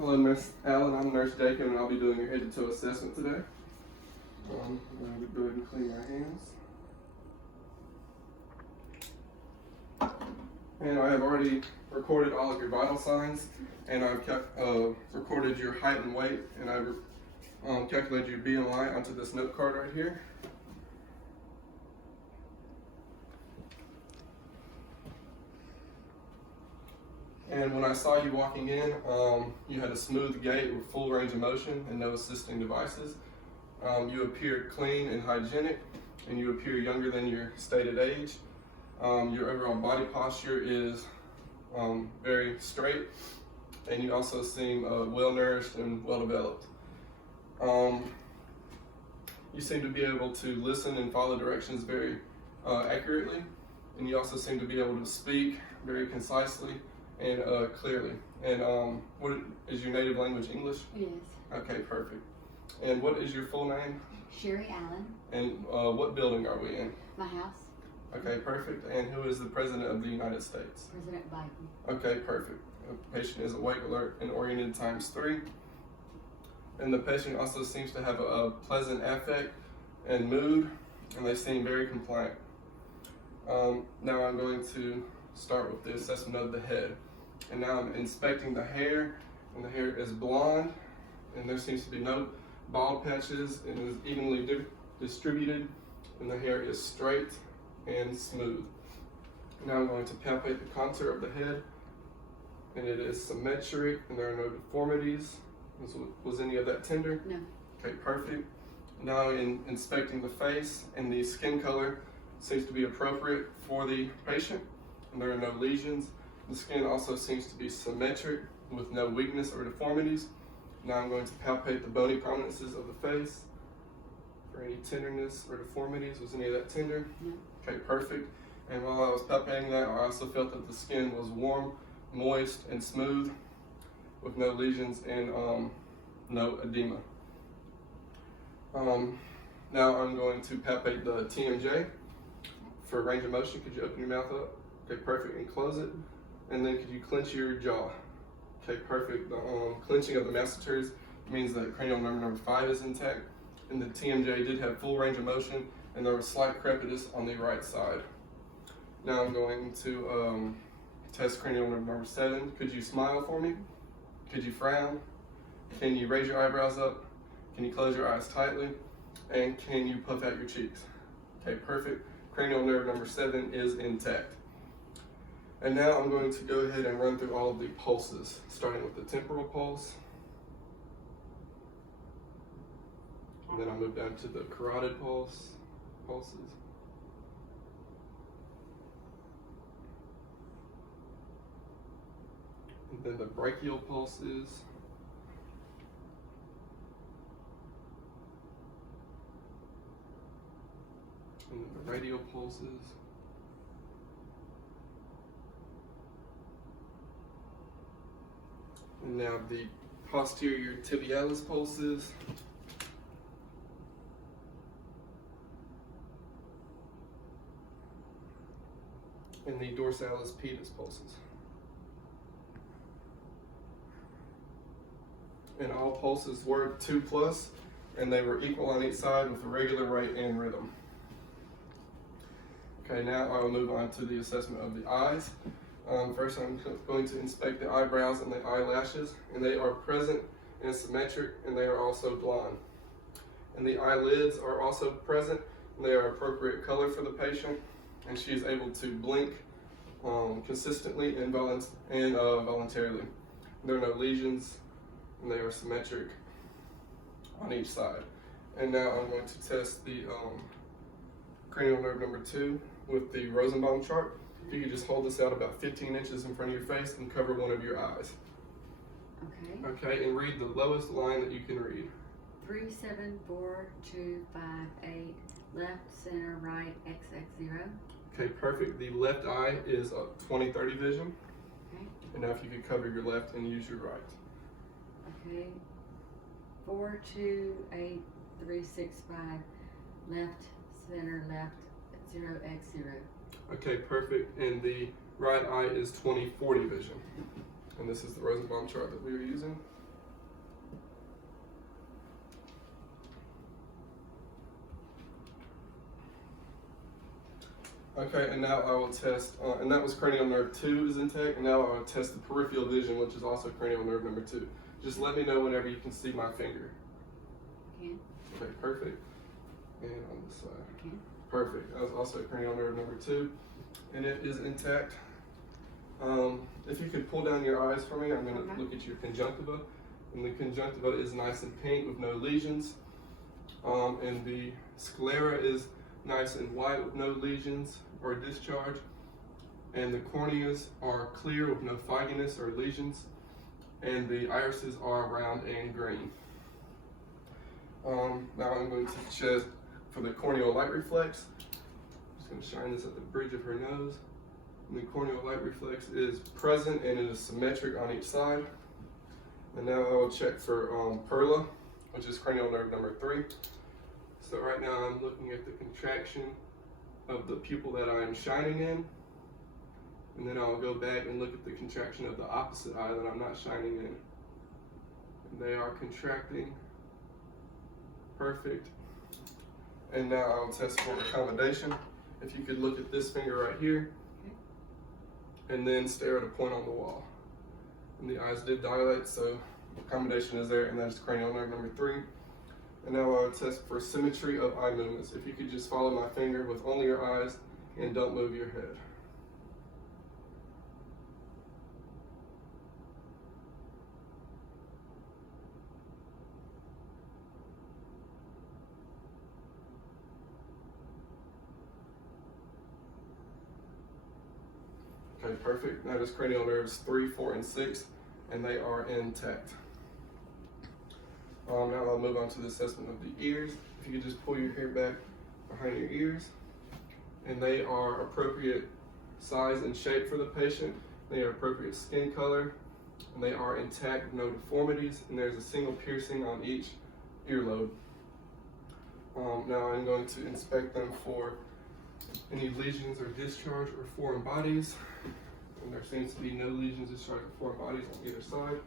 Hello, Nurse Allen. I'm Nurse Jacob, and I'll be doing your head-to-toe assessment today. I'm going to go ahead and clean my hands. And I have already recorded all of your vital signs, and I've recorded your height and weight, and I've calculated your BMI onto this note card right here. And when I saw you walking in, you had a smooth gait with full range of motion and no assisting devices. You appeared clean and hygienic, and you appear younger than your stated age. Your overall body posture is very straight, and you also seem well-nourished and well-developed. You seem to be able to listen and follow directions very accurately, and you also seem to be able to speak very concisely and clearly. And what is your native language? English? It is. Okay, perfect. And what is your full name? Sherry Allen. And what building are we in? My house. Okay, perfect. And who is the President of the United States? President Biden. Okay, perfect. The patient is awake, alert, and oriented ×3. And the patient also seems to have a pleasant affect and mood, and they seem very compliant. Now I'm going to start with the assessment of the head. And now I'm inspecting the hair, and the hair is blonde, and there seems to be no bald patches, and is evenly distributed, and the hair is straight and smooth. Now I'm going to palpate the contour of the head, and it is symmetric, and there are no deformities. Was any of that tender? No. Okay, perfect. Now in inspecting the face, and the skin color seems to be appropriate for the patient, and there are no lesions. The skin also seems to be symmetric with no weakness or deformities. Now I'm going to palpate the bony prominences of the face for any tenderness or deformities. Was any of that tender? No. Okay, perfect. And while I was palpating that, I also felt that the skin was warm, moist, and smooth with no lesions and no edema. Now I'm going to palpate the TMJ for range of motion. Could you open your mouth up? Okay, perfect, and close it. And then could you clench your jaw? Okay, perfect. The clenching of the masseters means that cranial nerve number 5 is intact, and the TMJ did have full range of motion, and there was slight crepitus on the right side. Now I'm going to test cranial nerve number 7. Could you smile for me? Could you frown? Can you raise your eyebrows up? Can you close your eyes tightly? And can you puff out your cheeks? Okay, perfect. Cranial nerve number 7 is intact. And now I'm going to go ahead and run through all of the pulses, starting with the temporal pulse. And then I'll move down to the carotid pulses. And then the brachial pulses. And then the radial pulses. And now the posterior tibialis pulses. And the dorsalis pedis pulses. And all pulses were 2+, and they were equal on each side with a regular rate and rhythm. Okay, now I will move on to the assessment of the eyes. First, I'm going to inspect the eyebrows and the eyelashes, and they are present and symmetric, and they are also blonde. And the eyelids are also present, and they are appropriate color for the patient, and she is able to blink consistently and voluntarily. There are no lesions, and they are symmetric on each side. And now I'm going to test the cranial nerve number 2 with the Rosenbaum chart. If you could just hold this out about 15 inches in front of your face and cover one of your eyes. Okay. Okay, and read the lowest line that you can read. 3, 7, 4, 2, 5, 8. Left, center, right, XX0. Okay, perfect. The left eye is 20/30 vision. Okay. And now if you could cover your left and use your right. Okay. 4, 2, 8, 3, 6, 5. Left, center, left, 0x0. Okay, perfect. And the right eye is 20/40 vision. And this is the Rosenbaum chart that we were using. Okay, and now I will test, and that was cranial nerve 2 is intact, and now I will test the peripheral vision, which is also cranial nerve number 2. Just let me know whenever you can see my finger. Can. Okay, perfect. And on this side. Can. Perfect. That was also cranial nerve number 2, and it is intact. If you could pull down your eyes for me, I'm going to Okay. look at your conjunctiva, and the conjunctiva is nice and pink with no lesions, and the sclera is nice and white with no lesions or discharge, and the corneas are clear with no fogginess or lesions, and the irises are round and green. Now I'm going to check for the corneal light reflex. I'm just going to shine this at the bridge of her nose. And the corneal light reflex is present and it is symmetric on each side. And now I will check for PERLA, which is cranial nerve number 3. So right now I'm looking at the contraction of the pupil that I am shining in. And then I'll go back and look at the contraction of the opposite eye that I'm not shining in. And they are contracting. Perfect. And now I'll test for accommodation. If you could look at this finger right here, and then stare at a point on the wall. And the eyes did dilate, so accommodation is there, and that's cranial nerve number 3. And now I'll test for symmetry of eye movements. If you could just follow my finger with only your eyes and don't move your head. Okay, perfect. That is cranial nerves 3, 4, and 6, and they are intact. Now I'll move on to the assessment of the ears. If you could just pull your hair back behind your ears, and they are appropriate size and shape for the patient. They are appropriate skin color, and they are intact, no deformities, and there's a single piercing on each earlobe. Now I'm going to inspect them for any lesions or discharge or foreign bodies. And there seems to be no lesions, discharge, or foreign bodies on either side.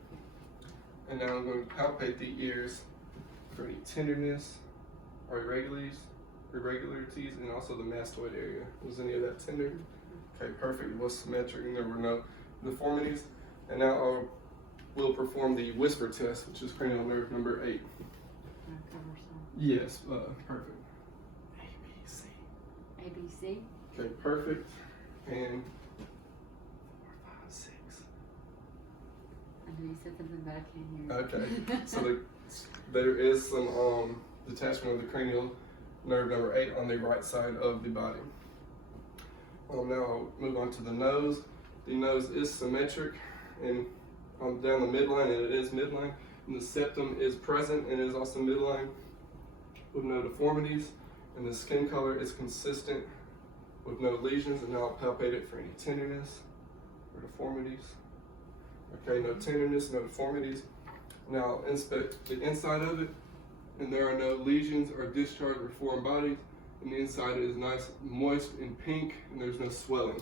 And now I'm going to palpate the ears for any tenderness or irregularities, and also the mastoid area. Was any of that tender? Okay, perfect. It was symmetric and there were no deformities. And now we'll perform the whisper test, which is cranial nerve number 8. Yes, perfect. ABC. ABC. Okay, perfect. And 4, 5, 6. I know you said something, but I can't hear. Okay, so there is some detachment of the cranial nerve number 8 on the right side of the body. Now I'll move on to the nose. The nose is symmetric and down the midline, and it is midline. And the septum is present and is also midline with no deformities. And the skin color is consistent with no lesions. And now I'll palpate it for any tenderness or deformities. Okay, no tenderness, no deformities. Now I'll inspect the inside of it, and there are no lesions or discharge or foreign bodies. And the inside is nice, moist and pink, and there's no swelling.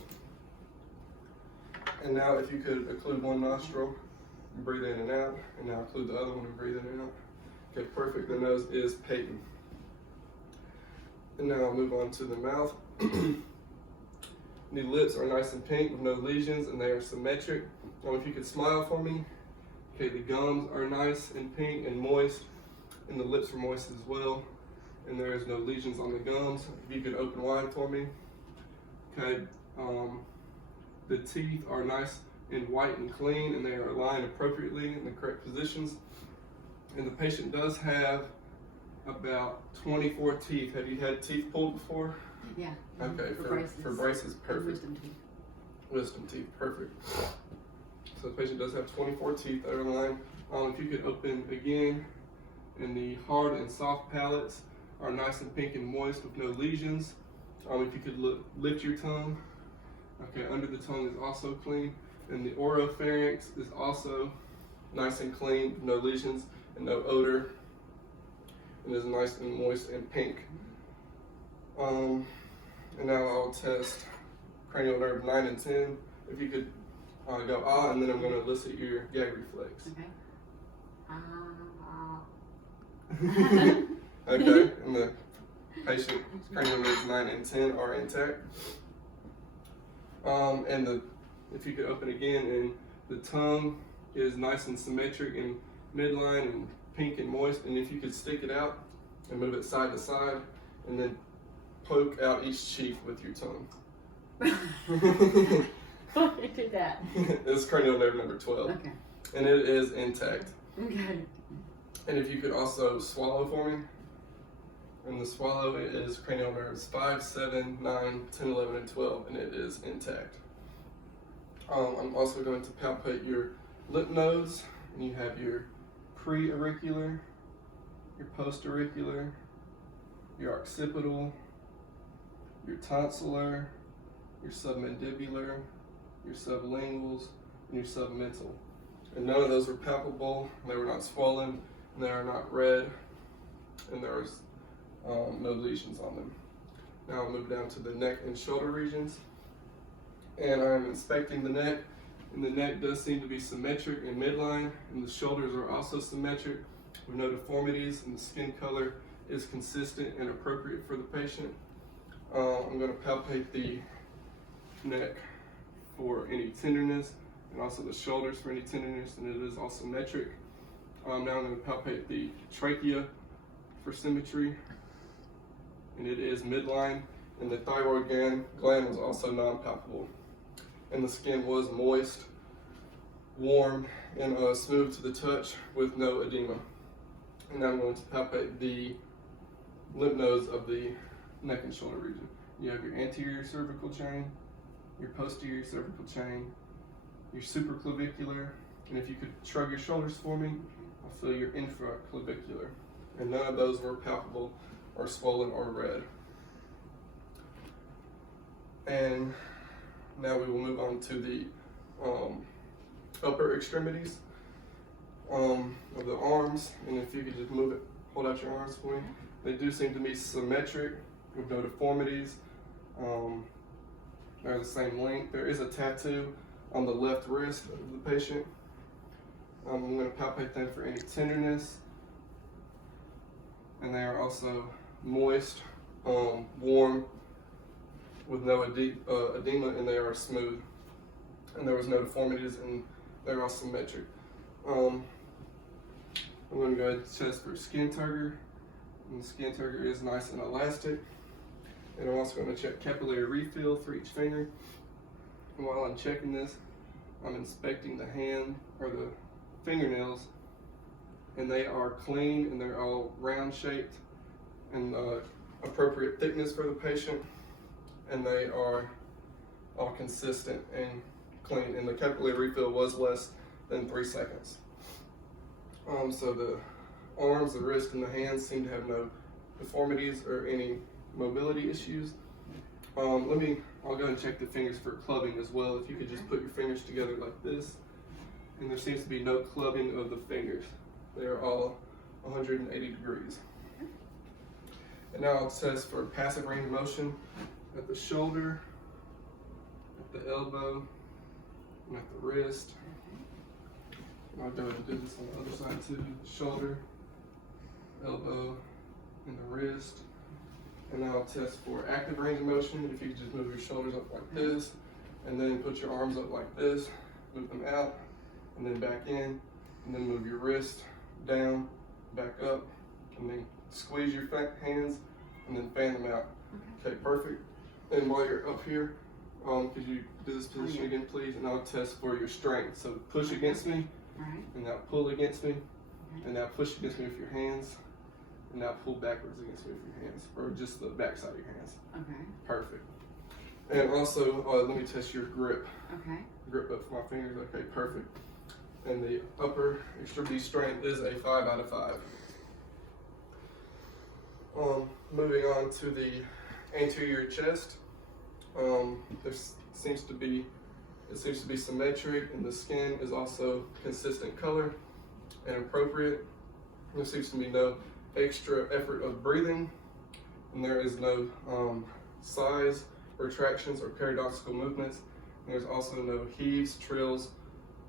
And now if you could occlude one nostril and breathe in and out, and now occlude the other one and breathe in and out. Okay, perfect. The nose is patent. And now I'll move on to the mouth. The lips are nice and pink with no lesions, and they are symmetric. Now if you could smile for me. Okay, the gums are nice and pink and moist, and the lips are moist as well, and there is no lesions on the gums. If you could open wide for me. Okay, the teeth are nice and white and clean, and they are aligned appropriately in the correct positions. And the patient does have about 24 teeth. Have you had teeth pulled before? Yeah. Okay, for braces, perfect. Wisdom teeth. Wisdom teeth, perfect. So the patient does have 24 teeth that are aligned. If you could open again, and the hard and soft palates are nice and pink and moist with no lesions. If you could lift your tongue. Okay, under the tongue is also clean. And the oropharynx is also nice and clean, no lesions and no odor. And is nice and moist and pink. And now I'll test cranial nerve 9 and 10. If you could go ah, and then I'm going to elicit your gag reflex. Okay. Okay, and the patient's cranial nerves 9 and 10 are intact. And if you could open again, and the tongue is nice and symmetric and midline and pink and moist. And if you could stick it out and move it side to side, and then poke out each cheek with your tongue. Do that. It's cranial nerve number 12. Okay. And it is intact. Okay. And if you could also swallow for me. And the swallow is cranial nerves 5, 7, 9, 10, 11, and 12, and it is intact. I'm also going to palpate your lip nodes, and you have your pre-auricular, your post-auricular, your occipital, your tonsillar, your submandibular, your sublinguals, and your submental. And none of those were palpable, they were not swollen, and they are not red, and there was no lesions on them. Now I'll move down to the neck and shoulder regions, and I'm inspecting the neck, and the neck does seem to be symmetric in midline, and the shoulders are also symmetric with no deformities, and the skin color is consistent and appropriate for the patient. I'm going to palpate the neck for any tenderness, and also the shoulders for any tenderness, and it is all symmetric. Now I'm going to palpate the trachea for symmetry, and it is midline, and the thyroid gland was also non-palpable, and the skin was moist, warm, and smooth to the touch with no edema. And now I'm going to palpate the lymph nodes of the neck and shoulder region. You have your anterior cervical chain, your posterior cervical chain, your supraclavicular, and if you could shrug your shoulders for me, I'll feel your infraclavicular. And none of those were palpable or swollen or red. And now we will move on to the upper extremities of the arms. And if you could just move it, hold out your arms for me. They do seem to be symmetric with no deformities. They're the same length. There is a tattoo on the left wrist of the patient. I'm going to palpate them for any tenderness. And they are also moist, warm, with no edema, and they are smooth. And there was no deformities, and they're all symmetric. I'm going to go ahead and test for skin turgor. And the skin turgor is nice and elastic. And I'm also going to check capillary refill for each finger. And while I'm checking this, I'm inspecting the hand or the fingernails, and they are clean and they're all round shaped and appropriate thickness for the patient, and they are all consistent and clean, and the capillary refill was less than 3 seconds. So the arms, the wrist, and the hands seem to have no deformities or any mobility issues. I'll go ahead and check the fingers for clubbing as well. If you could just put your fingers together like this, and there seems to be no clubbing of the fingers. They are all 180 degrees. And now I'll test for passive range of motion at the shoulder, at the elbow, and at the wrist. And I'll go ahead and do this on the other side too. Shoulder, elbow, and the wrist. And now I'll test for active range of motion. If you could just move your shoulders up like this, and then put your arms up like this, move them out, and then back in, and then move your wrist down, back up, and then squeeze your hands, and then fan them out. Okay, perfect. And while you're up here, could you do this position again, please? And I'll test for your strength. So push against me, and now pull against me, and now push against me with your hands, and now pull backwards against me with your hands, or just the back side of your hands. Okay. Perfect. And also, let me test your grip. Okay. Grip up my fingers. Okay, perfect. And the upper extremity strength is a 5 out of 5. Moving on to the anterior chest. It seems to be symmetric, and the skin is also consistent color and appropriate. There seems to be no extra effort of breathing, and there is no sighs, retractions, or paradoxical movements. And there's also no heaves, trills,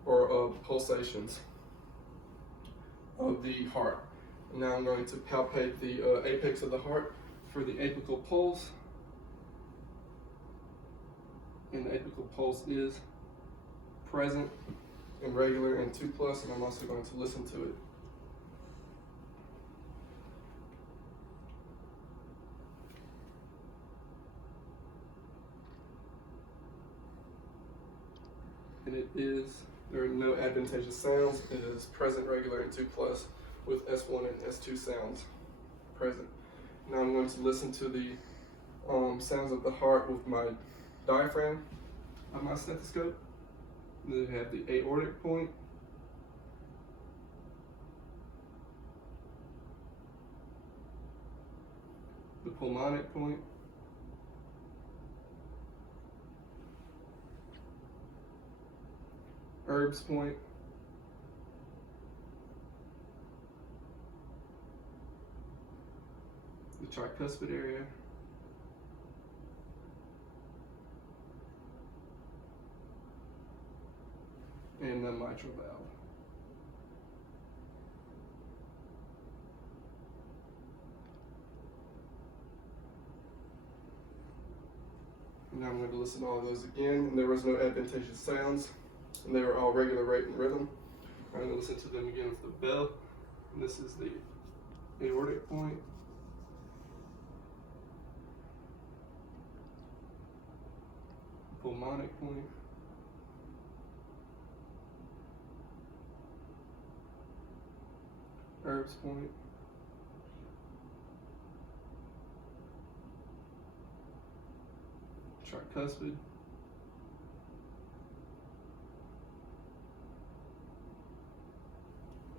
or pulsations of the heart. And now I'm going to palpate the apex of the heart for the apical pulse. and the apical pulse is present and regular and 2+, and I'm also going to listen to it. And it is, there are no advantageous sounds. It is present, regular, and 2+, with S1 and S2 sounds present. Now I'm going to listen to the sounds of the heart with my diaphragm on my stethoscope. Then we have the aortic point, the pulmonic point, Erb's point, the tricuspid area, and the mitral valve. Now I'm going to listen to all of those again, and there was no advantageous sounds, and they were all regular rate and rhythm. I'm going to listen to them again with the bell, and this is the aortic point, pulmonic point, Erb's point, tricuspid,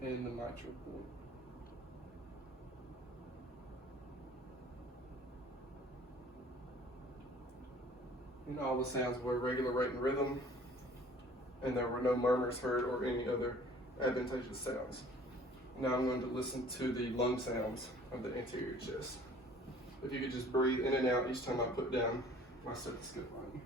and the mitral point. And all the sounds were regular rate and rhythm, and there were no murmurs heard or any other advantageous sounds. Now I'm going to listen to the lung sounds of the anterior chest. If you could just breathe in and out each time I put down my stethoscope on you.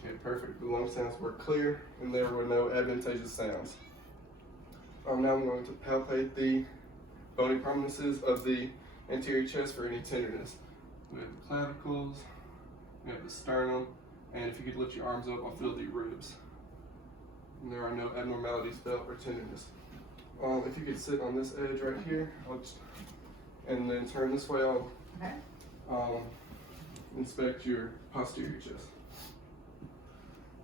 Okay, perfect. The lung sounds were clear and there were no advantageous sounds. Now I'm going to palpate the bony prominences of the anterior chest for any tenderness. We have the clavicles, we have the sternum, and if you could lift your arms up, I'll feel the ribs. And there are no abnormalities felt or tenderness. If you could sit on this edge right here, and then turn this way, I'll inspect your posterior chest.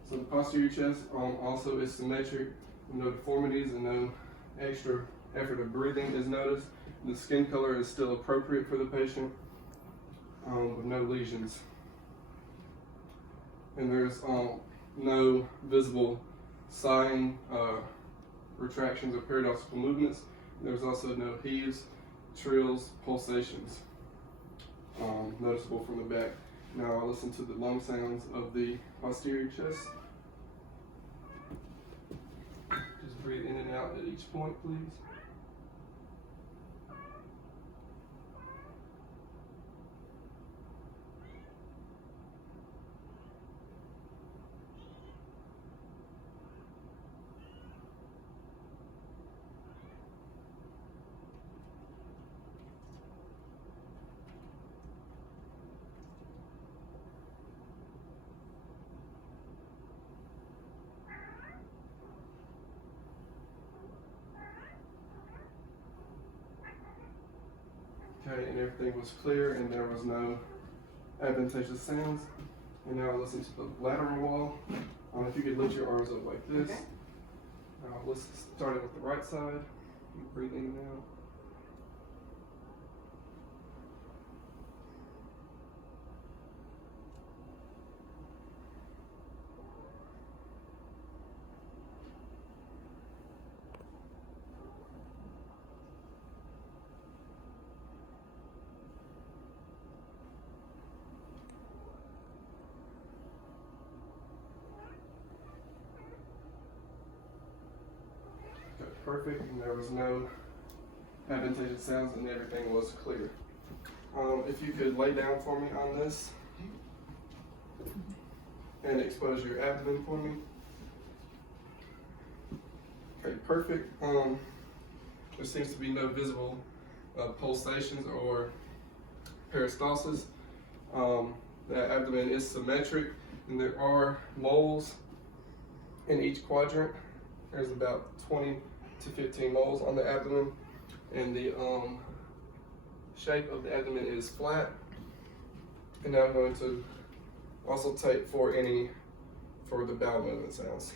So the posterior chest also is symmetric, no deformities and no extra effort of breathing is noticed. The skin color is still appropriate for the patient, with no lesions. And there's no visible sighing, retractions, or paradoxical movements. There's also no heaves, trills, pulsations noticeable from the back. Now I'll listen to the lung sounds of the posterior chest. Just breathe in and out at each point, please. Okay, and everything was clear and there was no advantageous sounds. And now I'll listen to the lateral wall. If you could lift your arms up like this. Okay. Let's start it with the right side. You breathe in and out. perfect, and there was no advantageous sounds, and everything was clear. If you could lay down for me on this and expose your abdomen for me. Okay, perfect. There seems to be no visible pulsations or peristalsis. The abdomen is symmetric, and there are moles in each quadrant. There's about 20 to 15 moles on the abdomen, and the shape of the abdomen is flat. And now I'm going to also tape for the bowel movement sounds.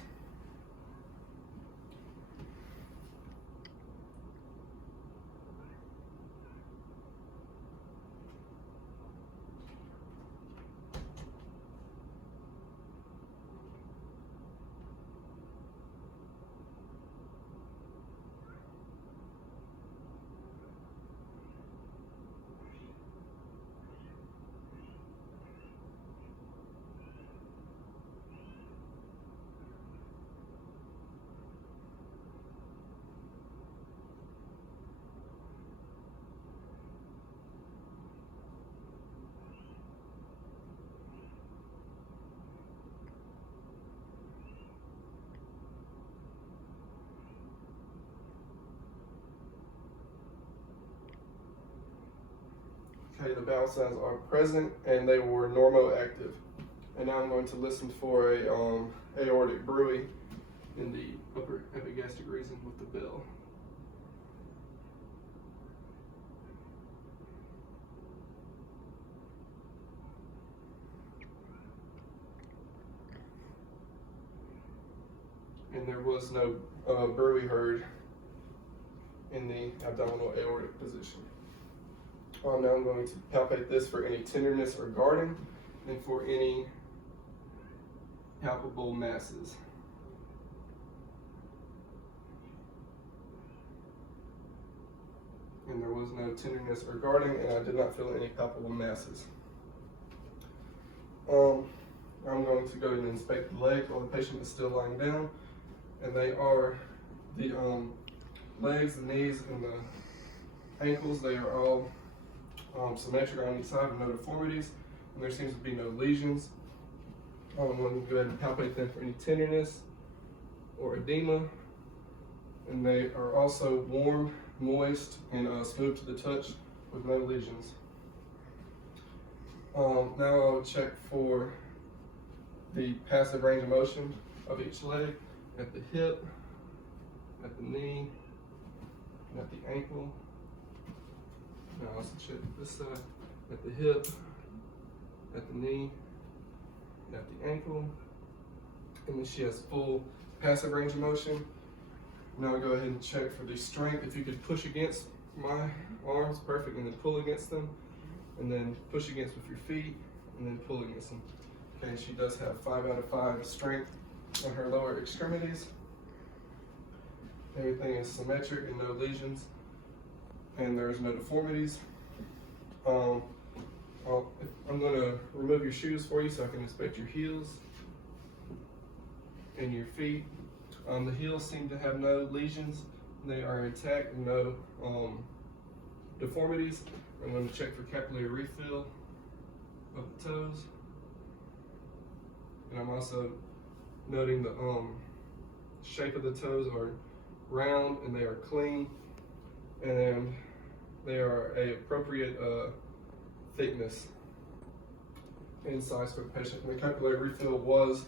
Okay, the bowel sounds are present and they were normoactive. And now I'm going to listen for a aortic bruit in the upper epigastric region with the bell. And there was no bruit heard in the abdominal aortic position. Now I'm going to palpate this for any tenderness or guarding and for any palpable masses. And there was no tenderness or guarding, and I did not feel any palpable masses. I'm going to go ahead and inspect the legs while the patient is still lying down. And they are the legs, the knees, and the ankles. They are all symmetric on each side with no deformities, and there seems to be no lesions. I'm going to go ahead and palpate them for any tenderness or edema, and they are also warm, moist, and smooth to the touch with no lesions. Now I'll check for the passive range of motion of each leg at the hip, at the knee, and at the ankle. Now I'll also check this side at the hip, at the knee, and at the ankle. And then she has full passive range of motion. Now I'll go ahead and check for the strength. If you could push against my arms, perfect, and then pull against them, and then push against with your feet, and then pull against them. Okay, she does have 5 out of 5 strength on her lower extremities. Everything is symmetric and no lesions, and there's no deformities. I'm going to remove your shoes for you so I can inspect your heels and your feet. The heels seem to have no lesions. They are intact and no deformities. I'm going to check for capillary refill of the toes. And I'm also noting the shape of the toes are round and they are clean, and they are a appropriate thickness and size for the patient. And the capillary refill was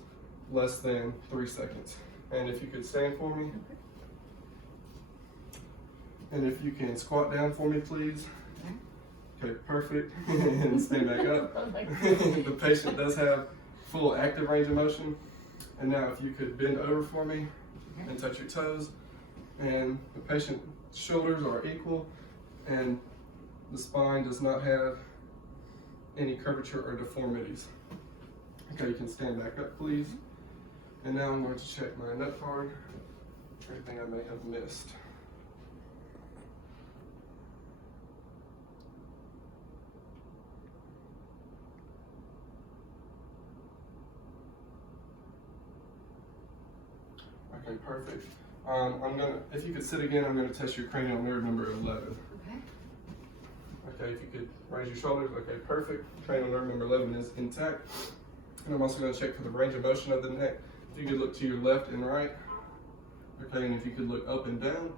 less than 3 seconds. And if you could stand for me, and if you can squat down for me, please. Okay, perfect. And stand back up. The patient does have full active range of motion. And now if you could bend over for me and touch your toes, and the patient's shoulders are equal, and the spine does not have any curvature or deformities. Okay, you can stand back up, please. And now I'm going to check my nut card for anything I may have missed. Okay, perfect. If you could sit again, I'm gonna test your cranial nerve number 11. Okay. Okay, if you could raise your shoulders, okay, perfect. Cranial nerve number 11 is intact. And I'm also gonna check for the range of motion of the neck. If you could look to your left and right. Okay, and if you could look up and down.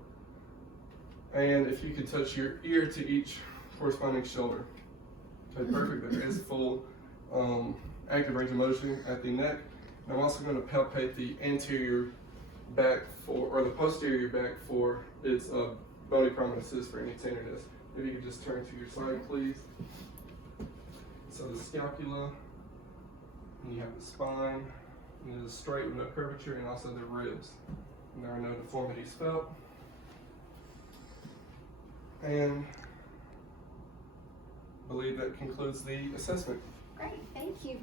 And if you could touch your ear to each corresponding shoulder. Okay, perfect. There is full active range of motion at the neck. And I'm also going to palpate the anterior back or the posterior back for its bony prominences for any tenderness. If you could just turn to your side, please. So the scapula, and you have the spine, and it is straight with no curvature, and also the ribs. And there are no deformities felt. And I believe that concludes the assessment. Great, thank you.